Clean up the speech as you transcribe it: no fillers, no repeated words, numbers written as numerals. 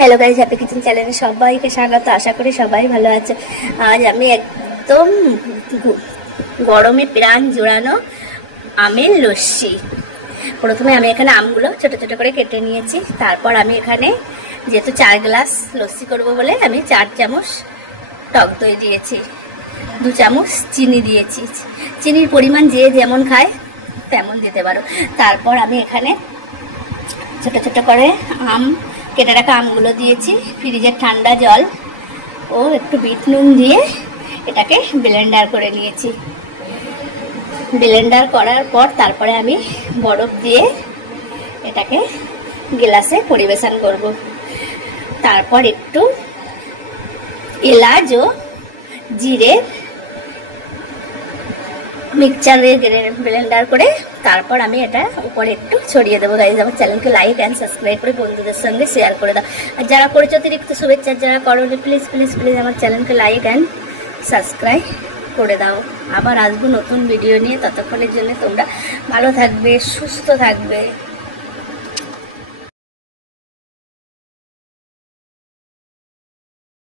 Hello guys, happy kitchen চ্যানেলে সবাইকে স্বাগত। আশা করি সবাই ভালো আছে। আজ আমি একদম গরমে প্রাণ জোড়ানো আমের লস্যি। প্রথমে আমি এখানে আমগুলো ছোট ছোট করে কেটে নিয়েছি। তারপর আমি এখানে যেহেতু 4 গ্লাস লস্যি করব বলে আমি 4 চামচ টক দই দিয়েছি, 2 চামচ চিনি দিয়েছি। চিনির পরিমাণ যে যেমন খায় তেমন দিতে পারো। তারপর আমি এখানে ছোট ছোট করে আম কেটে রাখা আমগুলো দিয়েছি, ফ্রিজের ঠান্ডা জল ও একটু বিট নুন দিয়ে এটাকে ব্লেন্ডার করে নিয়েছি। ব্লেন্ডার করার পর তারপরে আমি বরফ দিয়ে এটাকে গ্লাসে পরিবেশন করব। তারপর একটু এলাচ ও জিরে মিক্সচারে ব্লেন্ডার করে তারপর আমি এটা উপরে একটু ছড়িয়ে দেবো। গাইজ, আমার চ্যানেলকে লাইক অ্যান্ড সাবস্ক্রাইব করে বন্ধুদের সঙ্গে শেয়ার করে দাও। আর যারা করেছো অতিরিক্ত শুভেচ্ছা, যারা করোনি প্লিজ প্লিজ প্লিজ আমার চ্যানেলকে লাইক অ্যান্ড সাবস্ক্রাইব করে দাও। আবার আসবো নতুন ভিডিও নিয়ে। ততক্ষণের জন্য তোমরা ভালো থাকবে, সুস্থ থাকবে।